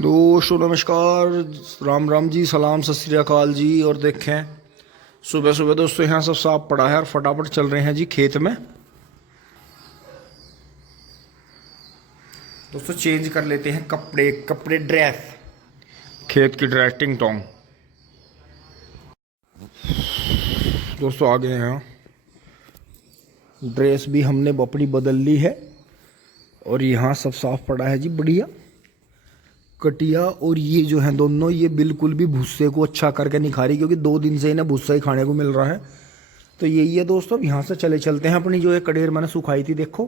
दोस्तों नमस्कार, राम राम जी, सलाम सत श्री अकाल जी। और देखें सुबह सुबह दोस्तों यहाँ सब साफ पड़ा है और फटाफट चल रहे हैं जी खेत में। दोस्तों चेंज कर लेते हैं कपड़े ड्रेस, खेत की ड्रेस टिंग टोंग। दोस्तों आ गए हैं, ड्रेस भी हमने अपनी बदल ली है और यहाँ सब साफ पड़ा है जी बढ़िया। कटिया और ये जो है दोनों, ये बिल्कुल भी भूसे को अच्छा करके नहीं खा रही, क्योंकि 2 दिन से इन्हें भूसा ही खाने को मिल रहा है। तो यही है दोस्तों, अब यहाँ से चलते हैं अपनी जो है कडेर मैंने सुखाई थी, देखो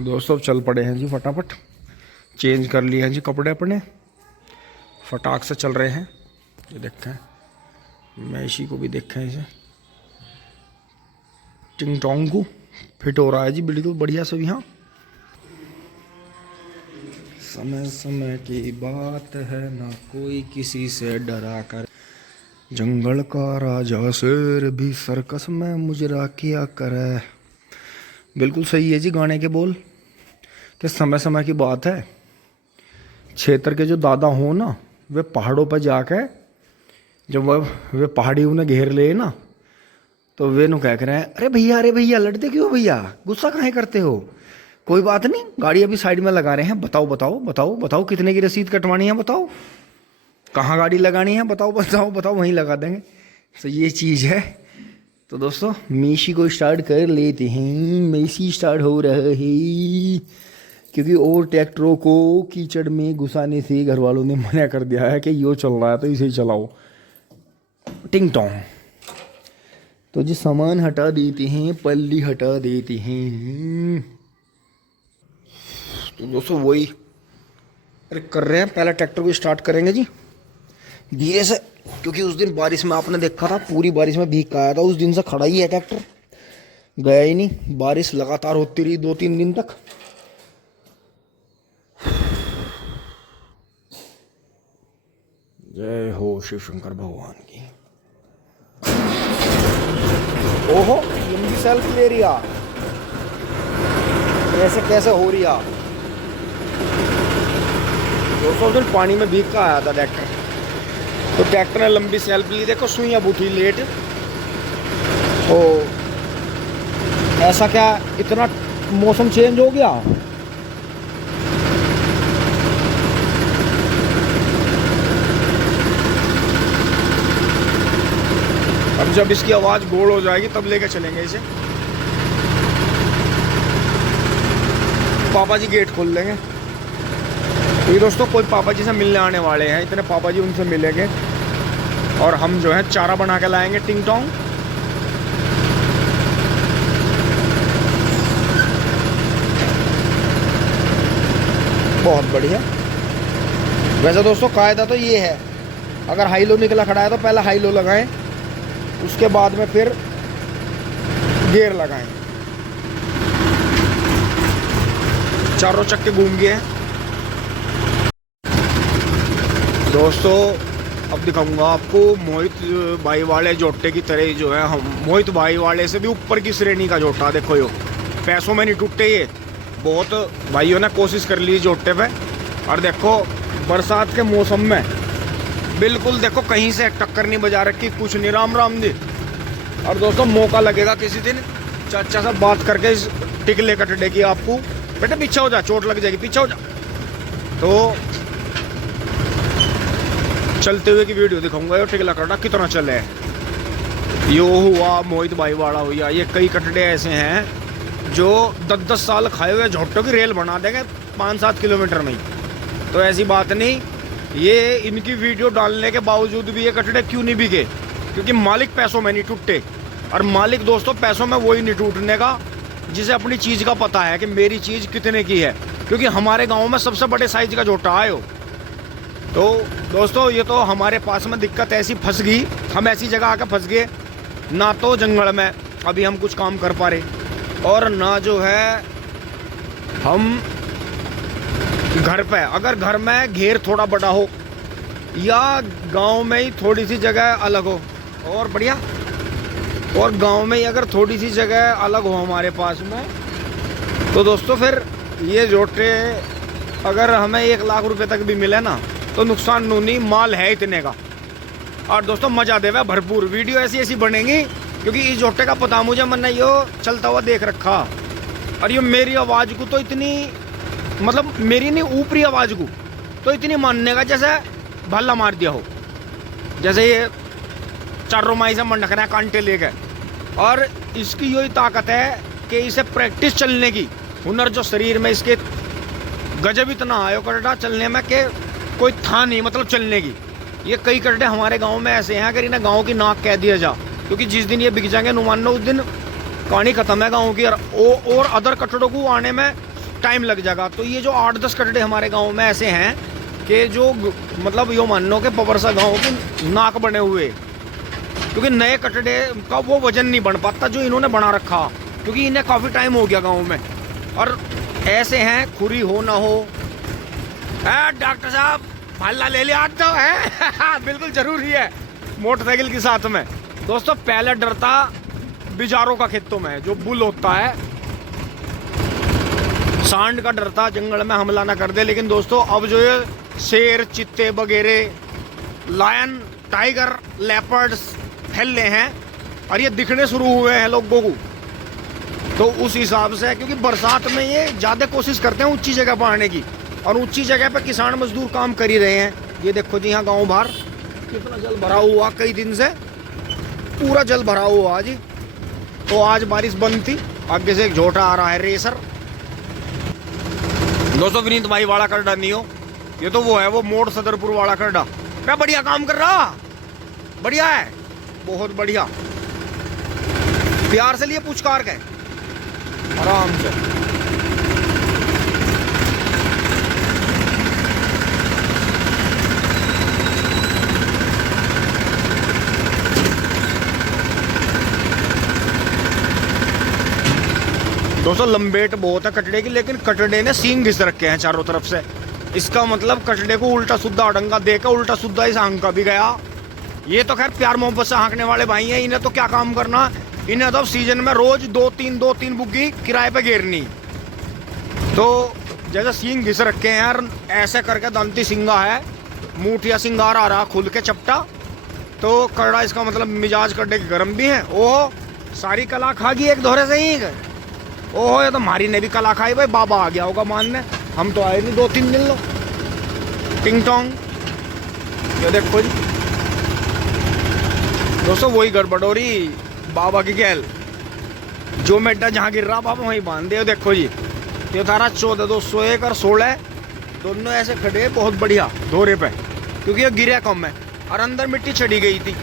दोस्तों अब चल पड़े हैं जी फटाफट। चेंज कर लिए हैं जी कपड़े अपने, फटाक से चल रहे हैं। ये देखें, मैं इसी को भी देखें, इसे टिंग टोंग को फिट हो रहा है जी बिल्कुल बढ़िया सब। यहाँ समय समय की बात है, ना कोई किसी से डरा कर, जंगल का राजा शेर भी सर्कस में मुजरा किया करे। बिल्कुल सही है जी गाने के बोल, कि समय समय की बात है। क्षेत्र के जो दादा हो ना, वे पहाड़ों पर जाके जब वे पहाड़ी उन्हें घेर ले ना, तो वे नु कह रहे हैं, अरे भैया लड़ते क्यों भैया, गुस्सा काहे करते हो, कोई बात नहीं, गाड़ी अभी साइड में लगा रहे हैं, बताओ कितने की रसीद कटवानी है, बताओ कहाँ गाड़ी लगानी है, बताओ वहीं लगा देंगे। तो ये चीज़ है। तो दोस्तों मेसी को स्टार्ट कर लेते हैं। मेसी स्टार्ट हो रहा है, क्योंकि और ट्रैक्टरों को कीचड़ में घुसाने से घर वालों ने मना कर दिया है कि यो चल रहा है तो इसे चलाओ टिंग टोंग। तो जी सामान हटा देते हैं, पल्ली हटा देते हैं। तो दोस्तों वही कर रहे हैं, पहले ट्रैक्टर को स्टार्ट करेंगे जी धीरे से, क्योंकि उस दिन बारिश में आपने देखा था, पूरी बारिश में भीग के आया था। उस दिन से खड़ा ही है ट्रैक्टर, गया ही नहीं। बारिश लगातार होती रही 2-3 दिन तक। जय हो शिव शंकर भगवान की। ओहो लंबी सेल्फ ले रही, ऐसे कैसे हो रही है दोस्तों। दिन पानी में भीग का आया था ट्रैक्टर, तो ट्रैक्टर ने लंबी सेल्फ ली, देखो सुइयां बूठी लेट। तो ऐसा क्या इतना मौसम चेंज हो गया। अब जब इसकी आवाज गोल हो जाएगी तब लेके चलेंगे इसे। पापा जी गेट खोल लेंगे। ये दोस्तों कोई पापा जी से मिलने आने वाले हैं, इतने पापा जी उनसे मिलेंगे और हम जो है चारा बना के लाएंगे टिंग टोंग। बहुत बढ़िया। वैसे दोस्तों कायदा तो ये है, अगर हाई लो निकला खड़ा है तो पहले हाई लो लगाएं, उसके बाद में फिर गियर लगाएं। चारों चक्के घूम गए हैं दोस्तों। अब दिखाऊंगा आपको मोहित भाई वाले जोटे की तरह जो है, हम मोहित भाई वाले से भी ऊपर की श्रेणी का जोटा। देखो यो पैसों में नहीं टूटे, ये बहुत भाइयों ने कोशिश कर ली जोटे पे। और देखो बरसात के मौसम में बिल्कुल देखो कहीं से टक्कर नहीं बजा रखी, कुछ नहीं। राम राम जी। और दोस्तों मौका लगेगा किसी दिन चाचा से बात करके इस टिकले कटड़े की आपको, बेटा पीछे हो जा, चोट लग जाएगी, पीछे हो जा। तो चलते हुए की वीडियो दिखाऊंगा, ये टिकला कटड़ा कितना चले है। यो हुआ मोहित भाई वाला हुआ, ये कई कटड़े ऐसे हैं जो 10-10 साल खाए हुए झोटों की रेल बना देंगे 5-7 किलोमीटर में ही। तो ऐसी बात नहीं, ये इनकी वीडियो डालने के बावजूद भी ये कटड़े क्यों नहीं बिके, क्योंकि मालिक पैसों में नहीं टूटे। और मालिक दोस्तों पैसों में वही नहीं टूटने का जिसे अपनी चीज़ का पता है कि मेरी चीज़ कितने की है, क्योंकि हमारे गाँव में सबसे बड़े साइज का जोटा आयो। तो दोस्तों ये तो हमारे पास में दिक्कत ऐसी फंस गई, हम ऐसी जगह आकर फंस गए, ना तो जंगल में अभी हम कुछ काम कर पा रहे, और ना जो है हम घर पे। अगर घर में घेर थोड़ा बड़ा हो या गांव में ही थोड़ी सी जगह अलग हो और बढ़िया, और गांव में ही अगर थोड़ी सी जगह अलग हो हमारे पास में, तो दोस्तों फिर ये जोटे अगर हमें 1 लाख रुपए तक भी मिले ना तो नुकसान नूनी, माल है इतने का। और दोस्तों मजा देवे भरपूर, वीडियो ऐसी ऐसी बनेगी क्योंकि इस जोटे का पता मुझे, मैंने यो चलता हुआ देख रखा। और ये मेरी आवाज को तो इतनी, मतलब मेरी नहीं ऊपरी आवाज को तो इतनी मानने का जैसे भल्ला मार दिया हो, जैसे ये चारों माई से मंडक रहा है कांटे लेकर। और इसकी यही ताकत है कि इसे प्रैक्टिस चलने की, हुनर जो शरीर में इसके गजब इतना आयो करटा चलने में कि कोई था नहीं, मतलब चलने की। ये कई कटड़े हमारे गांव में ऐसे हैं, अगर इन्हें गांव की नाक कह दिया जा, क्योंकि जिस दिन ये बिक जाएंगे नुमानो उस दिन कहानी खत्म है गांव की। और अदर कटड़ों को आने में टाइम लग जाएगा। तो ये जो 8-10 कटड़े हमारे गांव में ऐसे हैं कि जो मतलब यो मानो के पवरसा गांव की नाक बने हुए, क्योंकि नए कटड़े का वो वजन नहीं बन पाता जो इन्होंने बना रखा, क्योंकि इन्हें काफ़ी टाइम हो गया गांव में। और ऐसे हैं, खुरी हो ना हो। डॉक्टर साहब भाला ले लिया आज तो है बिल्कुल जरूरी है मोटरसाइकिल के साथ में। दोस्तों पहले डरता बिजारों का खेतों में, जो बुल होता है सांड का डरता जंगल में हमला ना कर दे। लेकिन दोस्तों अब जो ये शेर, चित्ते वगैरह, लायन, टाइगर, लेपर्ड्स फैले हैं और ये दिखने शुरू हुए हैं लोगों को, तो उस हिसाब से, क्योंकि बरसात में ये ज़्यादा कोशिश करते हैं ऊंची जगह पर आने की, और ऊंची जगह पर किसान मजदूर काम कर ही रहे हैं। ये देखो जी, यहाँ गांव बाहर कितना जल भरा हुआ, कई दिन से पूरा जल भरा हुआ जी। तो आज बारिश बंद थी, आगे से एक झोटा आ रहा है रेसर। दोस्तों विनीत भाई वाला करडा नहीं हो, ये तो वो है, वो मोड़ सदरपुर वाला करडा। क्या बढ़िया काम कर रहा, बढ़िया है, बहुत बढ़िया। प्यार से लिए पुचकार के आराम से। दोस्तों लंबेट बहुत है कटड़े की, लेकिन कटड़े ने सींग घिस रखे हैं चारों तरफ से। इसका मतलब कटड़े को उल्टा सीधा अडंगा देकर उल्टा सीधा इस आंख का भी गया। ये तो खैर प्यार मोहब्बत से हाँकने वाले भाई हैं, इन्हें तो क्या काम करना, इन्हें तो सीजन में रोज 2-3 बुग्गी किराए पे घेरनी। तो जैसे सींग घिस रखे हैं यार, ऐसे करके दंती सिंगा है, मूठिया सिंगार आ रहा खुल के चपटा। तो करड़ा इसका मतलब मिजाज कटड़े के गर्म भी है। ओहो सारी कला खा गई एक दोहरे से ही। ओहो ये तो हमारी ने भी कला खाई भाई, बाबा आ गया होगा मानने, हम तो आए नहीं 2-3 दिन लो। टिंग टोंग, ये देखो जी दोस्तों वही गड़बड़ हो रही बाबा की गैल, जो मेडा जहाँ गिर रहा बाबा वहीं बांध दे। देखो जी ये थारा 14,201 और 16 दोनों ऐसे खड़े बहुत बढ़िया धोरे पे, क्योंकि ये गिरा कम है और अंदर मिट्टी चढ़ी गई थी।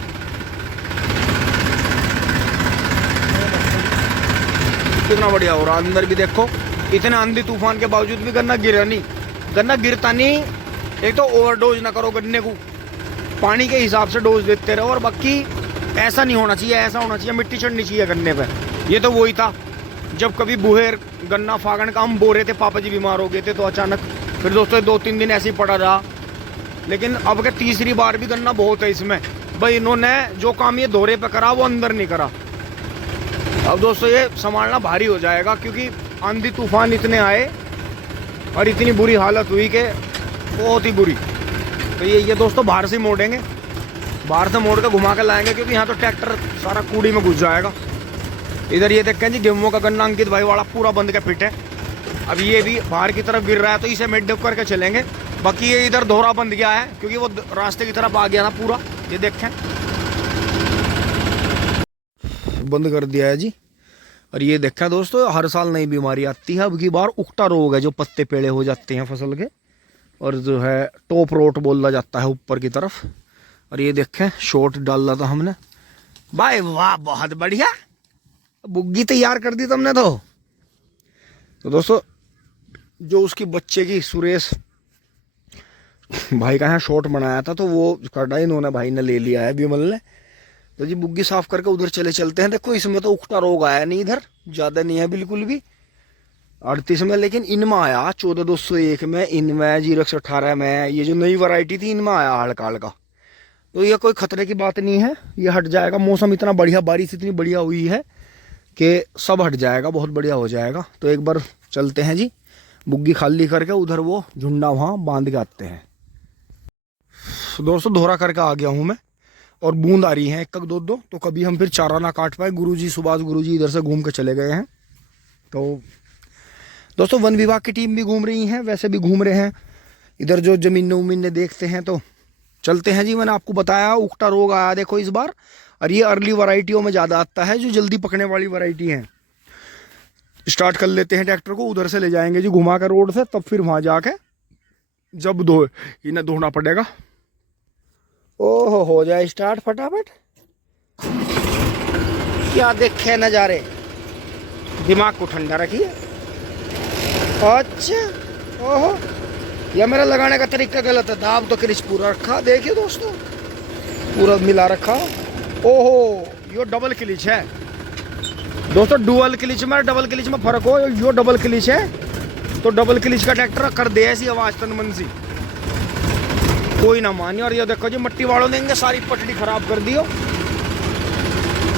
कितना बढ़िया हो रहा अंदर भी देखो, इतने आंधी तूफान के बावजूद भी गन्ना गिरा नहीं, गन्ना गिरता नहीं। एक तो ओवरडोज ना करो गन्ने को, पानी के हिसाब से डोज देते रहो, और बाकी ऐसा नहीं होना चाहिए, ऐसा होना चाहिए मिट्टी चढ़नी चाहिए गन्ने पे। ये तो वही था जब कभी बुहेर गन्ना फागण का हम बो रहे थे, पापा जी बीमार हो गए थे, तो अचानक फिर दोस्तों 2-3 दिन ऐसे ही पड़ा रहा। लेकिन अब के तीसरी बार भी गन्ना बहुत है इसमें भाई, इन्होंने जो काम ये दोहरे पे करा वो अंदर नहीं करा। अब दोस्तों ये संभालना भारी हो जाएगा, क्योंकि आंधी तूफान इतने आए और इतनी बुरी हालत हुई कि बहुत ही बुरी। तो ये दोस्तों बाहर से मोड़ेंगे, बाहर से मोड़ के घुमा के लाएंगे, क्योंकि यहाँ तो ट्रैक्टर सारा कूड़ी में घुस जाएगा। इधर ये देखें जी गेहूं का गन्ना अंकित भाई वाला पूरा बंद के फिट है। अब ये भी बाहर की तरफ गिर रहा है, तो इसे मिड डब करके चलेंगे। बाकी ये इधर दोहरा बंद गया है, क्योंकि वो रास्ते की तरफ आ गया था पूरा, ये देखें बंद कर दिया है जी। और ये देखा दोस्तों हर साल नई बीमारी आती है, अब की बार उकटा रोग है, जो पत्ते पेड़े हो जाते हैं फसल के, और जो है टॉप रोट बोला जाता है ऊपर की तरफ। और ये देखें शॉट डाला था हमने भाई, वाह बहुत बढ़िया, बुग्गी तैयार कर दी तुमने। तो दोस्तों जो उसकी बच्चे की सुरेश भाई का यहाँ शॉट बनाया था, तो वो कड़ा इन्होंने भाई ने ले लिया है विमल ने। तो जी बुग्गी साफ करके उधर चलते हैं। देखो इसमें तो उकटा रोग आया नहीं, इधर ज्यादा नहीं है बिल्कुल भी 38 में, लेकिन इनमें आया 14,201 में, इनमें 0-118 में, ये जो नई वैरायटी थी इनमें आया हड़काल का। तो ये कोई खतरे की बात नहीं है, ये हट जाएगा। मौसम इतना बढ़िया, बारिश इतनी बढ़िया हुई है कि सब हट जाएगा, बहुत बढ़िया हो जाएगा। तो एक बार चलते हैं जी, बुग्गी खाली करके उधर वो झुंडा वहाँ बांध के आते हैं। दोस्तों दोहरा करके आ गया हूँ मैं, और बूंद आ रही है एक दो दो, तो कभी हम फिर चारा ना काट पाए। गुरुजी सुभाष गुरुजी इधर से घूम के चले गए हैं। तो दोस्तों वन विभाग की टीम भी घूम रही है, वैसे भी घूम रहे हैं इधर। जो जमीन उमीने देखते हैं तो चलते हैं जी। मैंने आपको बताया उकटा रोग आया देखो इस बार, और ये अर्ली वैरायटियों में ज़्यादा आता है, जो जल्दी पकने वाली वैरायटी है। स्टार्ट कर लेते हैं ट्रैक्टर को, उधर से ले जाएंगे जी घुमा कर रोड से, तब फिर वहाँ जाके जब इन्हें धोना पड़ेगा। ओहो हो जाए स्टार्ट फटाफट। क्या देखे नज़ारे, दिमाग को ठंडा रखिए। अच्छा ओहो, यह मेरा लगाने का तरीका गलत है। दाब तो क्रिच पूरा रखा, देखिए दोस्तों पूरा मिला रखा। ओहो यो डबल क्लिच है दोस्तों, डुअल क्लिच में डबल क्लिच में फर्क हो। यो डबल क्लिच है तो डबल क्लिच का ट्रैक्टर कर दे ऐसी आवाज तन मन सी, कोई ना माने। और ये देखो जी मट्टी वालों देंगे सारी पटड़ी खराब कर दियो।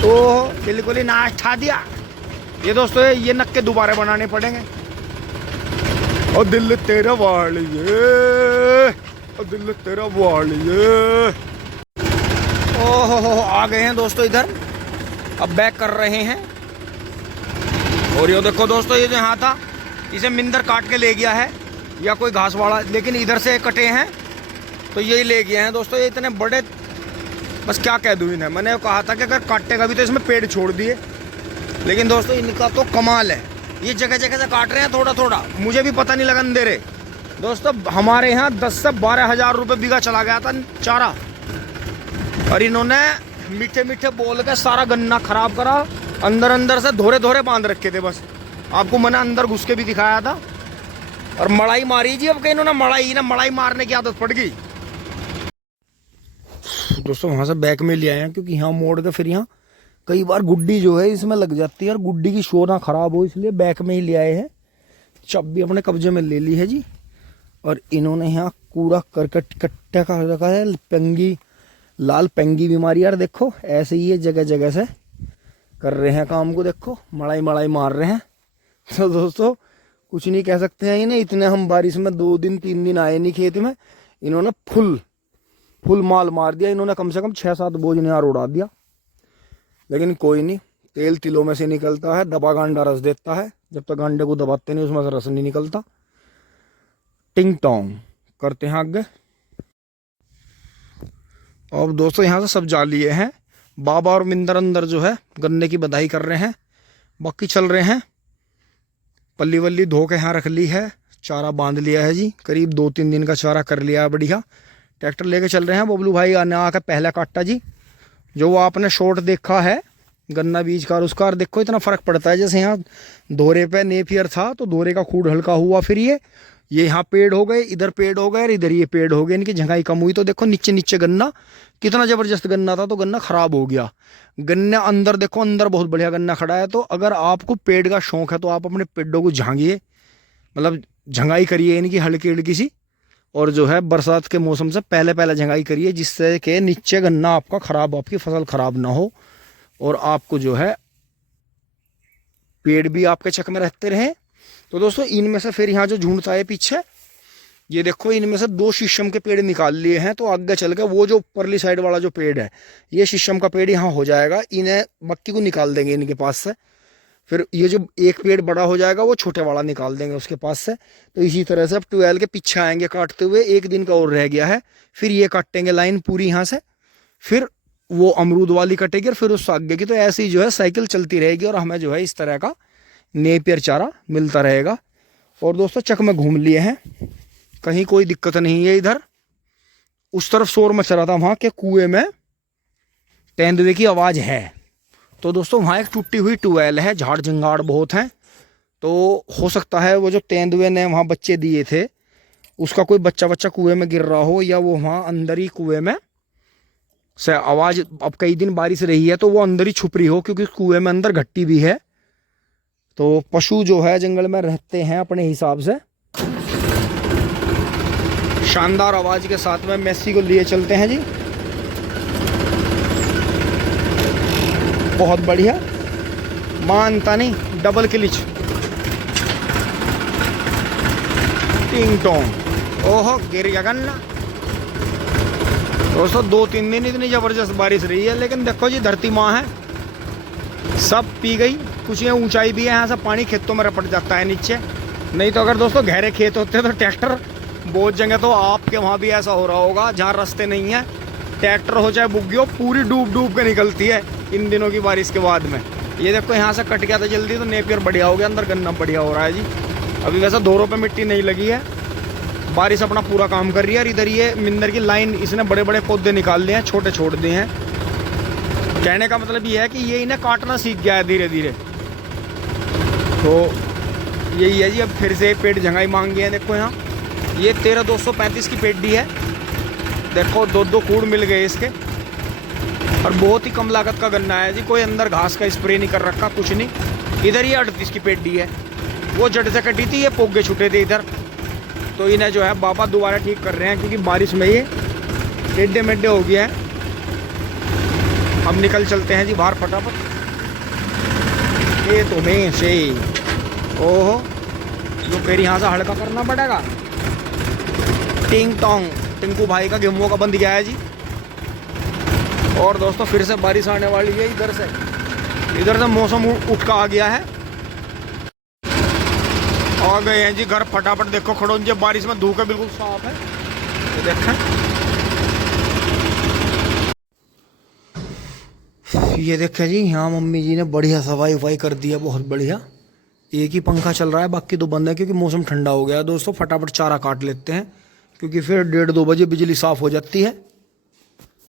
ओहो बिल्कुल ही नाश ठा दिया। ये दोस्तों ये नक्के दोबारा बनाने पड़ेंगे। और दिल तेरा वालिए, और दिल तेरा वालिए। ओहो आ गए हैं दोस्तों इधर, अब बैक कर रहे हैं। और ये देखो दोस्तों ये जो यहाँ था इसे मिंदर काट के ले गया है, या कोई घास वाला, लेकिन इधर से कटे हैं तो यही ले गए हैं दोस्तों। ये इतने बड़े, बस क्या कह दूँ इन्हें। मैंने कहा था कि अगर काटेगा भी तो इसमें पेड़ छोड़ दिए, लेकिन दोस्तों इनका तो कमाल है। ये जगह जगह से काट रहे हैं थोड़ा थोड़ा, मुझे भी पता नहीं लगन दे रहे दोस्तों। हमारे यहाँ 10 से 12 हज़ार रुपये बीघा चला गया था चारा, और इन्होंने मीठे मीठे बोल के सारा गन्ना खराब करा। अंदर अंदर से धोरे धोरे बांध रखे थे बस। आपको मैंने अंदर घुस के भी दिखाया था। और मड़ाई मारी जी, अब कहीं इन्होंने मड़ाई मारने की आदत पड़ गई दोस्तों। वहाँ से बैक में ले आए हैं, क्योंकि यहाँ मोड़ के फिर यहाँ कई बार गुड्डी जो है इसमें लग जाती है, और गुड्डी की शो ना खराब हो, इसलिए बैक में ही ले आए हैं। चाबी अपने कब्जे में ले ली है जी। और इन्होंने यहाँ कूड़ा करकट कट्टा का रखा है, पेंगी लाल पेंगी बीमारी। यार देखो ऐसे ही है, जगह जगह से कर रहे हैं काम को। देखो मड़ाई मार रहे हैं। तो दोस्तों कुछ नहीं कह सकते हैं इन्हें, इतने हम बारिश में 2 दिन 3 दिन आए नहीं खेत में, इन्होंने फुल माल मार दिया। इन्होंने कम से कम 6-7 बोझ निहार उड़ा दिया। लेकिन कोई नहीं, तेल तिलों में से निकलता है, दबा गांडा रस देता है। जब तक गांडे को दबाते नहीं उसमें से रस नहीं निकलता। टिंग टोंग करते हैं आगे। और दोस्तों यहाँ से सब जा लिए हैं। बाबा और मिंदर अंदर जो है गन्ने की बधाई कर रहे हैं, बाकी चल रहे हैं। पल्ली वल्ली धो के यहाँ रख ली है, चारा बांध लिया है जी। करीब 2-3 दिन का चारा कर लिया है बढ़िया। ट्रैक्टर लेके चल रहे हैं। बबलू भाई आने आकर पहला काटा जी। जो वो आपने शॉट देखा है गन्ना बीज का और उसका, देखो इतना फ़र्क पड़ता है। जैसे यहाँ दोहरे पे नेपियर था तो दोहरे का खूड हल्का हुआ, फिर ये यहाँ पेड़ हो गए, इधर पेड़ हो गए, और इधर ये पेड़ हो गए। इनकी झंगाई कम हुई तो देखो नीचे नीचे गन्ना कितना ज़बरदस्त गन्ना था, तो गन्ना ख़राब हो गया। गन्ना अंदर देखो, अंदर बहुत बढ़िया गन्ना खड़ा है। तो अगर आपको पेड़ का शौक़ है तो आप अपने पेड़ों को झांगिए, मतलब झंगाई करिए इनकी हल्की हल्की सी। और जो है बरसात के मौसम से पहले झंगाई करिए, जिससे कि नीचे गन्ना आपका ख़राब, आपकी फसल ख़राब ना हो, और आपको जो है पेड़ भी आपके चक में रहते रहें। तो दोस्तों इनमें से फिर यहाँ जो झुंडता है पीछे, ये देखो इनमें से 2 शीशम के पेड़ निकाल लिए हैं। तो आगे चल के वो जो ऊपरली साइड वाला जो पेड़ है, ये शीशम का पेड़ यहाँ हो जाएगा। इन्हें मक्की को निकाल देंगे इनके पास से। फिर ये जो एक पेड़ बड़ा हो जाएगा वो छोटे वाला निकाल देंगे उसके पास से। तो इसी तरह से अब 12 के पीछे आएंगे काटते हुए। 1 दिन का और रह गया है, फिर ये काटेंगे लाइन पूरी यहाँ से, फिर वो अमरूद वाली कटेगी, और फिर उससे आगे की। तो ऐसे ही जो है साइकिल चलती रहेगी, और हमें जो है इस तरह का नेपियर चारा मिलता रहेगा। और दोस्तों चक में घूम लिए हैं, कहीं कोई दिक्कत नहीं है। इधर उस तरफ शोर मच रहा था वहाँ के कुएं में तेंदुए की आवाज़ है। तो दोस्तों वहाँ एक टूटी हुई ट्यूबवेल है, झाड़ झंगाड़ बहुत हैं। तो हो सकता है वो जो तेंदुए ने वहाँ बच्चे दिए थे, उसका कोई बच्चा कुएं में गिर रहा हो, या वो वहाँ अंदर ही कुएं में से आवाज़, अब कई दिन बारिश रही है तो वो अंदर ही छुप रही हो, क्योंकि कुएं में अंदर घट्टी भी है। तो पशु जो है जंगल में रहते हैं अपने हिसाब से। शानदार आवाज़ के साथ में मेसी को लिए चलते हैं जी, बहुत बढ़िया। मानता नहीं, डबल क्लिच। टिंग टोंग, ओहो गिर गया गन्ना। दोस्तों 2-3 दिन इतनी ज़बरदस्त बारिश रही है, लेकिन देखो जी धरती माँ है, सब पी गई। कुछ ये ऊंचाई भी है, यहाँ से पानी खेतों में रपट जाता है नीचे। नहीं तो अगर दोस्तों गहरे खेत होते तो ट्रैक्टर बहुत जगह, तो आपके वहाँ भी ऐसा हो रहा होगा जहाँ रास्ते नहीं है, ट्रैक्टर हो चाहे बुग्गी हो, पूरी डूब डूब के निकलती है इन दिनों की बारिश के बाद में। ये देखो यहाँ से कट गया था जल्दी, तो नेपियर बढ़िया हो गया, अंदर गन्ना बढ़िया हो रहा है जी। अभी वैसे दोरों पे मिट्टी नहीं लगी है, बारिश अपना पूरा काम कर रही है। और इधर ये मिंदर की लाइन इसने बड़े बड़े पौधे निकाल दिए हैं, छोटे छोड़ दिए हैं। कहने का मतलब ये है कि ये इन्हें काटना सीख गया है धीरे धीरे। तो यही है जी, अब फिर से पेड़ जंगाई मांग गए हैं। देखो यहाँ ये 13,235 की पेड्डी है, देखो 2-2 कूड़ मिल गए इसके। और बहुत ही कम लागत का गन्ना है जी, कोई अंदर घास का स्प्रे नहीं कर रखा, कुछ नहीं। इधर ये 38 की पेड्डी है, वो जड़ से कटी थी, ये पोगे छूटे थे इधर, तो इन्हें जो है बाबा दोबारा ठीक कर रहे हैं, क्योंकि बारिश में ये टेढ़े मेढ़े हो गया है। हम निकल चलते हैं जी बाहर फटाफट। ये तो में से ओहो, जो फिर यहाँ से हल्का करना पड़ेगा। टिंग टोंग, टिंकू भाई का गेहूं का बंद गया है जी। और दोस्तों फिर से बारिश आने वाली है। इधर से मौसम उठ का आ गया है। आ गए हैं जी घर फटाफट। देखो खड़ो जी, बारिश में धूप है, बिल्कुल साफ है, ये देखें। ये देखें जी, यहाँ मम्मी जी ने बढ़िया सफाई वफाई कर दी है, बहुत बढ़िया। एक ही पंखा चल रहा है, बाकी 2 बंद है, क्योंकि मौसम ठंडा हो गया है। दोस्तों फटाफट चारा काट लेते हैं, क्योंकि फिर 1:30-2 बजे बिजली साफ हो जाती है।